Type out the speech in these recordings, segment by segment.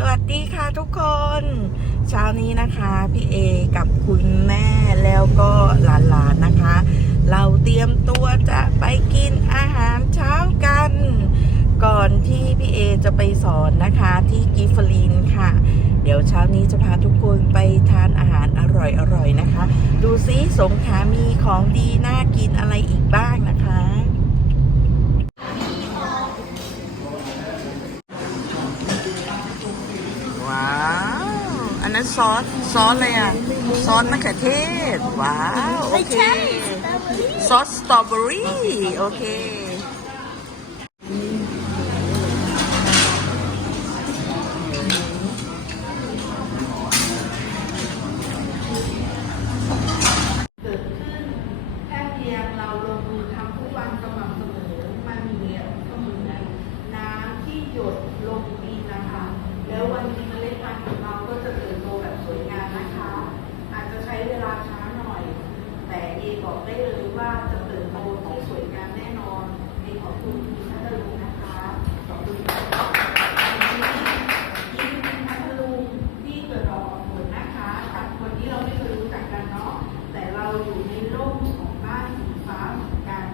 สวัสดีค่ะทุกคน เช้านี้นะคะ พี่เอกับคุณแม่แล้วก็หลานๆนะคะ เราเตรียมตัวจะไปกินอาหารเช้ากัน ก่อนที่พี่เอจะไปสอนนะคะที่กิฟฟลินค่ะ เดี๋ยวเช้านี้จะพาทุกคนไปทานอาหารอร่อยๆนะคะ ดูซิสงขามีของดีน่ากินอะไรอีกบ้างนะคะ นนั้นซอส ซอสอะไรอะ ซอสมะเขือเทศ ว้าว โอเค ซอสสตรอเบอรี่ โอเค เกิดขึ้นแค่เพียงเราลงมือทำทุกวันสม่ำเสมอมันเหมือนเสมือนน้ำที่หยดลงดินนะคะ แล้ววันนี้เมล็ดพันธุ์ของเราก็จะเติบโตแบบสวยงามนะคะ อาจจะใช้เวลาช้าหน่อย แต่เอบอกได้เลยว่าจะเติบโตที่สวยงามแน่นอนเอขอบคุณคุณพัทลุงนะคะขอบคุณค่ะยินดีพัทลุงที่เกิดดอกออกผลนะคะจากคนที่เราไม่เคยรู้จักกันเนาะ แต่เราอยู่ในโลกของบ้านสีฟ้าเหมือนกัน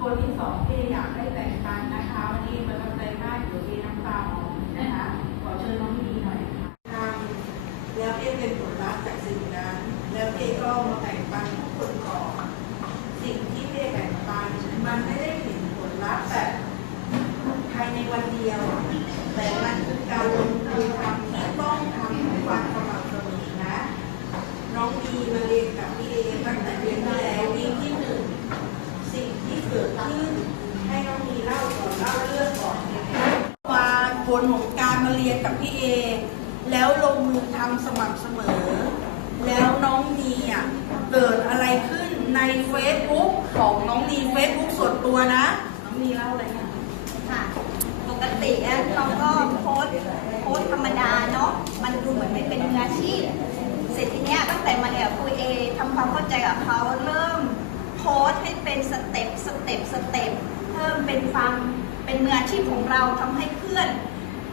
คนที่สองที่อยากให้แบ่งปันนะคะ วันนี้ประทับใจมากเดี๋ยวมีน้ำตาออกนะคะ ขอเชิญน้องมีหน่อยค่ะทำแล้วเอ๊เป็นผลลัพธ์จากสิ่งนั้น แล้วเอ๊ก็มาแบ่งปันทุกคนก่อนสิ่งที่เอ๊แบ่งปันมันไม่ได้เห็นผลลัพธ์แบบภายในวันเดียว แต่มันคือการลงมือทำที่ต้องทำทุกวันสม่ำเสมอนะ น้องมีมาเรียนกับพี่เอตั้งแต่เรียนที่แล้ววีคที่หนึ่งสิ่งที่เกิดขึ้น ให้น้องมีเล่าก่อนเล่าเรื่องก่อนมาผลของการมาเรียนกับ พี่เอ แล้วลงมือทำสม่ำเสมอ แล้วน้องมีอะเกิดอะไรขึ้นในเฟซบุ๊กของน้องมีเฟซบุ๊กส่วนตัวนะ น้องมีเล่าอะไรอะค่ะ ปกติอะเราก็โพสต์โพสต์ธรรมดาเนาะมันดูเหมือนไม่เป็นมืออาชีพ เสร็จทีเนี้ยตั้งแต่มาเนี่ยคุยเอทำความเข้าใจกับเขาเริ่มโพสต์ให้เป็นสเต็ปสเต็ปสเต็ปเพิ่มเป็นความเป็นมืออาชีพของเราทำให้เพื่อน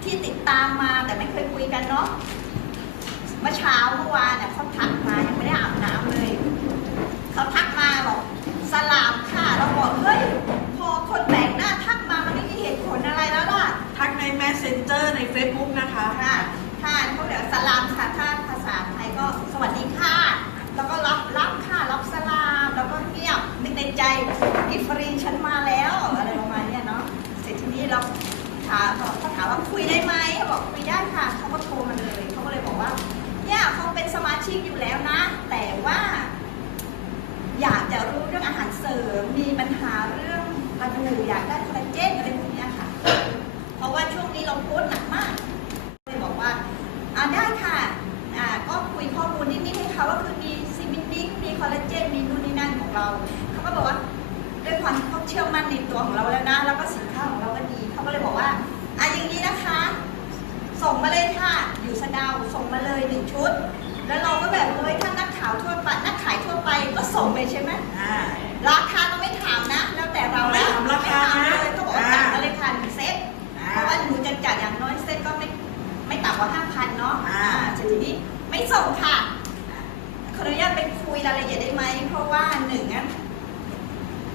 ที่ติดตามมาแต่ไม่เคยคุยกันเนาะเมื่อเช้าเมื่อวานเนี่ยเขาทักมายังไม่ได้อาบน้ำเลยเขาทักมาบอกสลามค่ะเราบอกเฮ้ยพอคนแปลกหน้าทักมามันไม่มีเหตุผลอะไรแล้วล่ะทักใน Messenger ใน Facebook นะคะค่ะค่ะเขาเดี๋ยวสลามค่ะถ้าภะว่าช่วงนี้เราโพสต์หนักมากเลยบอกว่าอ่าได้ค่ะอ่าก็คุยข้อมูลนิดๆให้เขาก็คือมีซิมินิกมีคอลลาเจนมีนู่นนี่นั่นของเราเขาก็บอกว่าด้วยความที่เขาเชื่อมั่นในตัวของเราแล้วนะแล้วก็สินค้าของเราก็ดีเขาก็เลยบอกว่าอะอย่างนี้นะคะ ส่งมาเลยค่ะอยู่สะดาวส่งมาเลยหนึ่งชุด แล้วเราก็แบบเฮ้ยถ้านักข่าวทั่วไปนักขายทั่วไปก็ส่งไปใช่ไหม สองค่ะ ขออนุญาตไปคุยรายละเอียดได้ไหม เพราะว่าหนึ่งอะ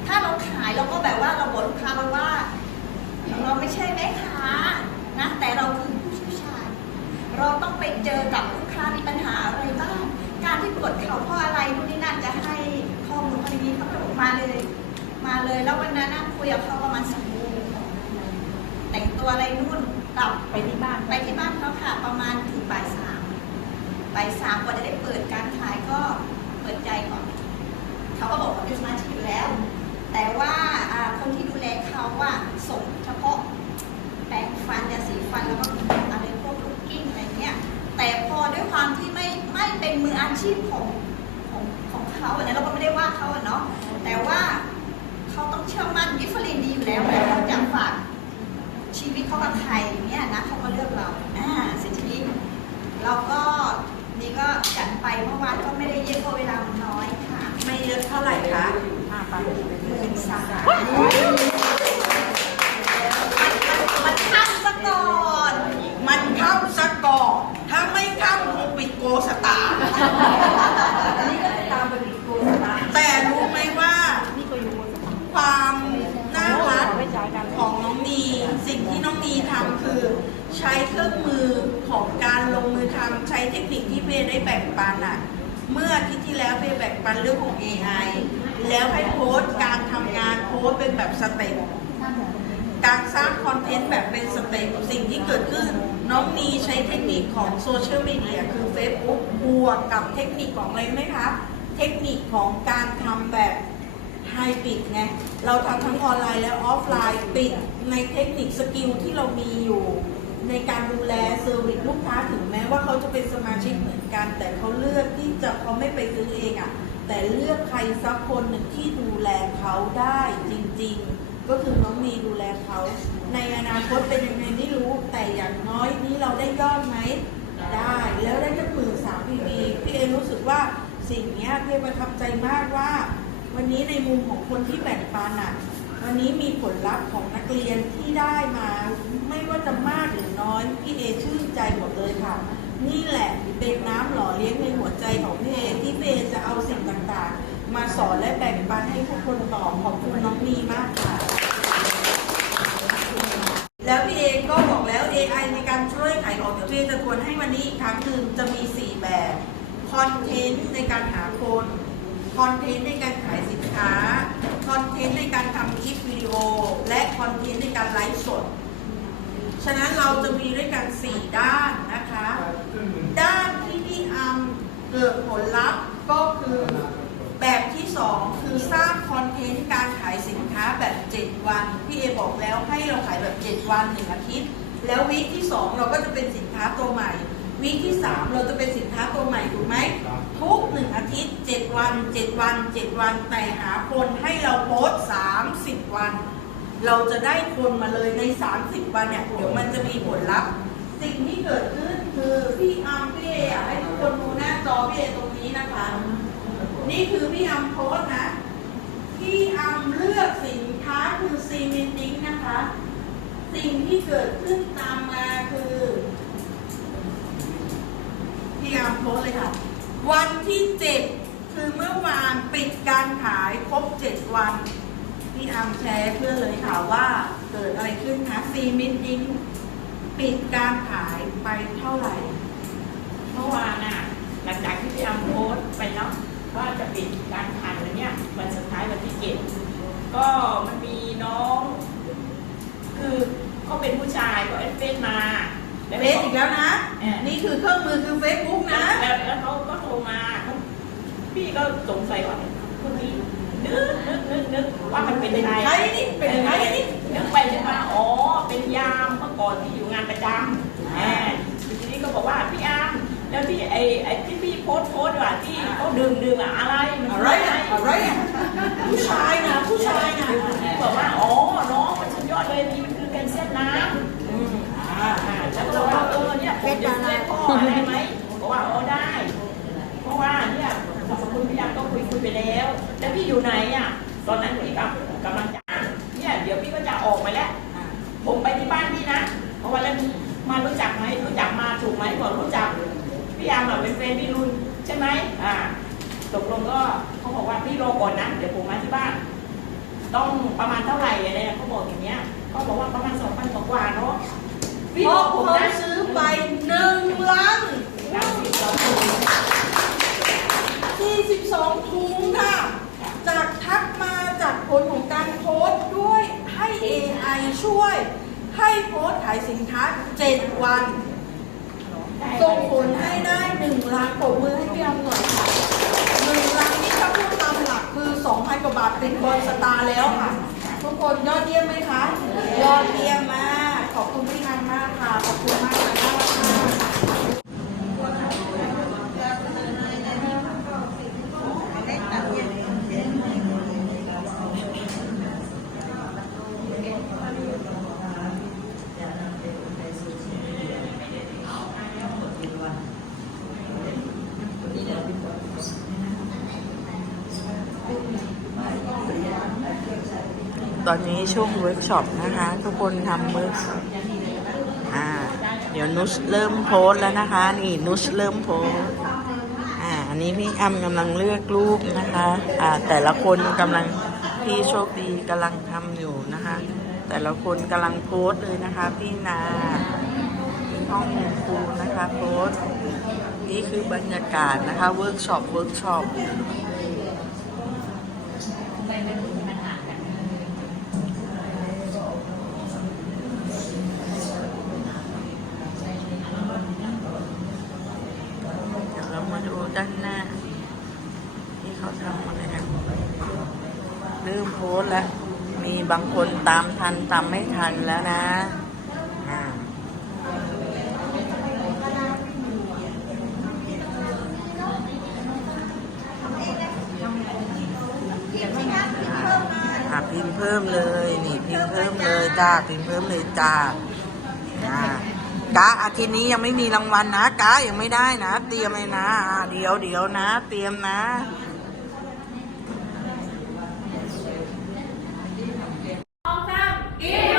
ถ้าเราขายเราก็แบบว่าเราบอกลูกค้าเราว่า บ่ายสามกว่าจะได้เปิดการขายก็เปิดใจก่อน เขาก็บอกว่าเป็นสมาชิกอยู่แล้ว แต่ว่าคนที่ดูแลเขาว่าส่งเฉพาะแปรงฟันยาสีฟันแล้วก็อะไรพวกลูกกิ้งอะไรเงี้ย แต่พอด้วยความที่ไม่ไม่เป็นมืออาชีพของของของเขาอะนะเราก็ไม่ได้ว่าเขาเนาะแต่ว่าต้องเชื่อมั่นกิฟฟลินดีอยู่แล้วแต่เขาอยากฝากชีวิตเขากับใครอย่างเงี้ยนะเขาก็เลือกเรา อ่าเสร็จทีนี้เราก็นี่ก็จัดไปเมื่อวานก็ไม่ได้เยอะเพราะเวลามันน้อยค่ะ ไม่เยอะเท่าไหร่คะห้าพัน หมื่นสามมันมันมันข้ามซะก่อน มันเข้าซะ รื่องมือของการลงมือทำใช้เทคนิคที่เพได้แบ่งปันอะเมื่อทิตย์ที่แล้วเพแบ่งปันเรื่องของ AI แล้วให้โพสต์การทำงานโพสต์เป็นแบบสเต็ปการสร้างคอนเทนต์แบบเป็นสเต็ปสิ่งที่เกิดขึ้น น้องนีใช้เทคนิคของโซเชียลมีเดียคือ Facebook บวกกับเทคนิคของอะไรไหมคะ เทคนิคของการทำแบบไฮปิดไง เราทำทั้งออนไลน์และออฟไลน์ปิดในเทคนิคสกิลที่เรามีอยู่ ในการดูแลเซอร์วิสลูกค้าถึงแม้ว่าเขาจะเป็นสมาชิกเหมือนกัน แต่เขาเลือกที่จะเขาไม่ไปซื้อเองอะ่ะแต่เลือกใครสักคนหนึ่งที่ดูแลเขาได้จริง ๆ ก็คือน้องมีดูแลเขา ในอนาคตเป็นยังไงไม่รู้ แต่อย่างน้อยนี้เราได้ยอดไหมได้แล้วได้จะหมื่นสามพีพีพี่เอรู้สึกว่าสิ่งนี้พี่เอประทับใจมากว่า วันนี้ในมุมของคนที่แบ่งปันอะวันนี้มีผลลัพธ์ของนักเรียนที่ได้มา ไม่ว่าจะมากหรือน้อย พี่เอชื่นใจหมดเลยค่ะ นี่แหละเป็นน้ำหล่อเลี้ยงในหัวใจของพี่เอที่พี่เอจะเอาสิ่งต่างๆ มาสอนและแบ่งปันให้ทุกคนต่อขอบคุณน้องมีมากค่ะ แล้วพี่เอก็บอกแล้ว AI ในการช่วยขายของเดี๋ยวพี่เอจะทวนให้วันนี้อีกครั้งหนึ่งจะมี 4 แบบคอนเทนต์ในการหาคนคอนเทนต์ในการขายสินค้า คอนเทนต์ในการทำคลิปวิดีโอ และคอนเทนต์ในการไลฟ์สด ฉะนั้นเราจะมีด้วยกัน 4 ด้านนะคะ ด้านที่พี่อัมเกิดผลลัพธ์ก็คือแบบที่ 2 คือสร้างคอนเทนต์การขายสินค้าแบบ 7 วัน พี่เอบอกแล้วให้เราขายแบบ 7 วัน 1 อาทิตย์ แล้ววีคที่ 2 เราก็จะเป็นสินค้าตัวใหม่วีคที่ 3 เราจะเป็นสินค้าตัวใหม่ถูกไหมทุก 1 อาทิตย์ 7 วัน 7 วัน 7 วัน แต่หาคนให้เราโพสต์30 วัน เราจะได้คนมาเลยใน 30 วันเนี่ยเดี๋ยวมันจะมีผลลัพธ์ สิ่งที่เกิดขึ้นคือพี่อัมพี่เออยากให้ทุกคนดูหน้าจอพี่เอตรงนี้นะคะ นี่คือพี่อัมโพสนะ พี่อัมเลือกสินค้าคือซีเมนติ้งนะคะ สิ่งที่เกิดขึ้นตามมาคือ พี่อัมโพสเลยค่ะ วันที่เจ็ดคือเมื่อวานปิดการขายครบเจ็ดวัน พี่อัมแชร์เพื่อนเลยค่ะว่าเกิดอะไรขึ้นคะซีมินติ้งปิดการขายไปเท่าไหร่ เมื่อวานน่ะหลังจากที่พี่อัมโพสต์ไปเนาะว่าจะปิดการขายวันเนี้ยวันสุดท้ายวันที่เจ็ดก็มันมีน้อง คือเขาเป็นผู้ชายก็เอฟเฟซมา เฟซอีกแล้วนะ เออ นี่คือเครื่องมือคือเฟซบุ๊กนะ แล้วแล้วเขาก็โทรมาเขาพี่ก็สงสัยว่าคนนี้นึกนึกนึกนึกว่ามันเป็น เป็น ใคร ใครนี่เป็นใครนี่ นึกไปนึกมาอ๋อเป็นยา มเมื่อก่อนที่อยู่งานประจำแหมทีนี้ก็บอกว่าพี่อาร์มแล้วที่ไอ้ไอ้ที่พี่โพสต์โพสต์ว่าที่เขาดื่มดื่มอะอะไรมันอะไรอะอะไรอะผู้ชายนะผู้ชายนะบอกว่าอ๋อน้องมันสุดยอดเลยนี่มันคือแคนเซียนน้ำอืมอ่าอ่าแล้วก็บอกว่าเออเนี่ยผมจะช่วยพ่อได้ไหมบอกว่าอ๋อได้ เพราะว่าเนี่ยขอบคุณพี่ยังก็คุยคุยไปแล้ว แล้วพี่อยู่ไหนอะตอนนั้นพี่กับกำลังจะเนี่ยเดี๋ยวพี่ก็จะออกไปแล้ว อ่า ผมไปที่บ้านพี่นะ เพราะว่าแล้วมารู้จักไหมรู้จักมาถูกไหมบอกรู้จัก พี่ยามอะเป็นแฟนพี่รุนใช่ไหมอ่า ตกลงก็เขาบอกว่าพี่รอก่อนนะ เดี๋ยวผมมาที่บ้าน ต้องประมาณเท่าไหร่อะไรนะเขาบอกอย่างเงี้ยเขาบอกว่าประมาณสองพันกว่าๆเนาะพี่ เพ บอ ราะ กผม เขา นะ ซื้อไปหนึ่งลัง สามสิบสองคน 42ถุงค่ะ จากทักมาจากผลของการโพสต์ด้วยให้ AI ช่วย ให้โพสต์ขายสินค้า 7 วัน ส่งผลให้ได้หนึ่งล้านปรบมือให้พี่อมหน่อยค่ะหนึ่งล้านนี่ถ้าพูดตามหลักคือ 2,000 กว่าบาทเป็นบอลสตาร์แล้วค่ะ ทุกคนยอดเยี่ยมไหมคะ ยอดเยี่ยมมาก ขอบคุณพี่อันมากค่ะ ขอบคุณมากค่ะ ตอนนี้ช่วงเวิร์กช็อปนะคะ ทุกคนทำเวิร์กอ่า เดี๋ยวนุชเริ่มโพสแล้วนะคะ นี่นุชเริ่มโพสอ่า อันนี้พี่อำกำลังเลือกรูปนะคะ อ่า แต่ละคนกำลังพี่โชคดีกำลังทำอยู่นะคะ แต่ละคนกำลังโพสเลยนะคะ พี่นาห้องครูนะคะโค้ดนี่คือบรรยากาศนะคะเวิร์กช็อปเวิร์กช็อป เดี๋ยวเรามาดูด้านหน้า ที่เขาทำอะไรกันเริ่มโพสต์แล้ว มี บางคนตามทันตามไม่ทันแล้วนะอะพิมพ์เพิ่มเลย นี่พิมพ์เพิ่มเลยจ้าพิมพ์เพิ่มเลยจ้าอ่ากะอาทิตย์นี้ยังไม่มีรางวัลนะกะยังไม่ได้นะ เตรียมเลยนะเดี๋ยวเดี๋ยวนะ เตรียมนะ Yeah.